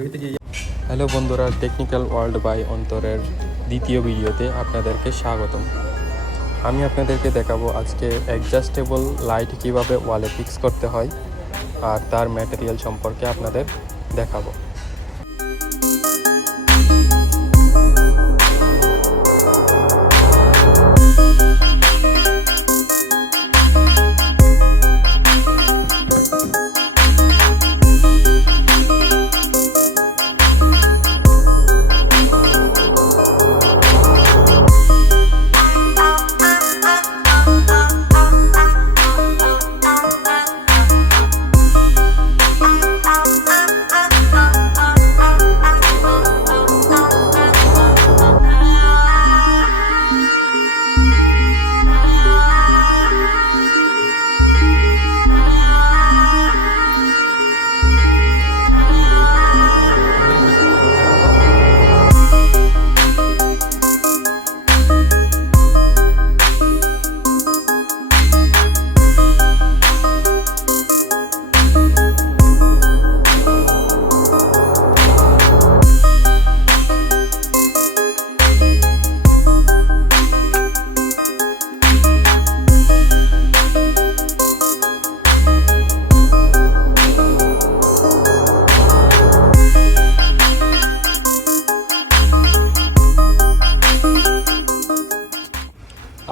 Hello বন্ধুরা, technical world by অন্তরের দ্বিতীয় ভিডিওতে আপনাদেরকে স্বাগতম। আমি আপনাদেরকে দেখাবো আজকে অ্যাডজাস্টেবল লাইট কিভাবে ওয়ালে ফিক্স করতে হয় আর তার ম্যাটেরিয়াল সম্পর্কে আপনাদের দেখাবো।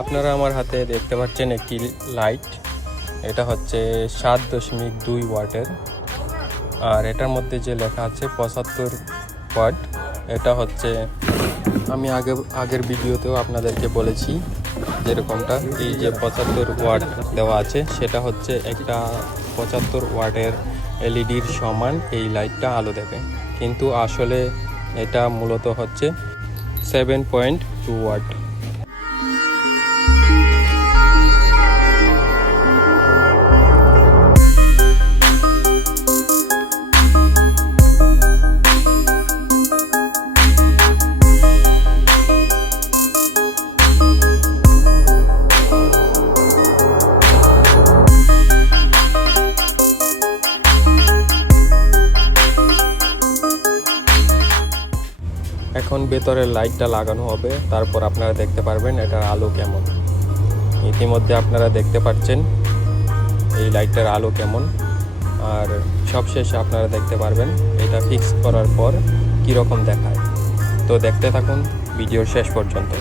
আপনারা আমার হাতে দেখতে পাচ্ছেন একটি লাইট। এটা হচ্ছে 7.2 ওয়াটের, আর এটার মধ্যে যে লেখা আছে 75 ওয়াট। এটা হচ্ছে আমি আগের ভিডিওতেও আপনাদেরকে বলেছি যেরকমটা, এই যে 75 ওয়াট দেওয়া আছে সেটা হচ্ছে একটা 75 ওয়াটের এলইডির সমান এই লাইটটা আলো দেবে, কিন্তু আসলে এটা মূলত হচ্ছে 7.2 ওয়াট। এখন ভেতরের লাইটটা লাগানো হবে, তারপর আপনারা দেখতে পারবেন এটার আলো কেমন। ইতিমধ্যে আপনারা দেখতে পাচ্ছেন এই লাইটটার আলো কেমন, আর সবশেষে আপনারা দেখতে পারবেন এটা ফিক্স করার পর কীরকম দেখায়। তো দেখতে থাকুন ভিডিওর শেষ পর্যন্ত।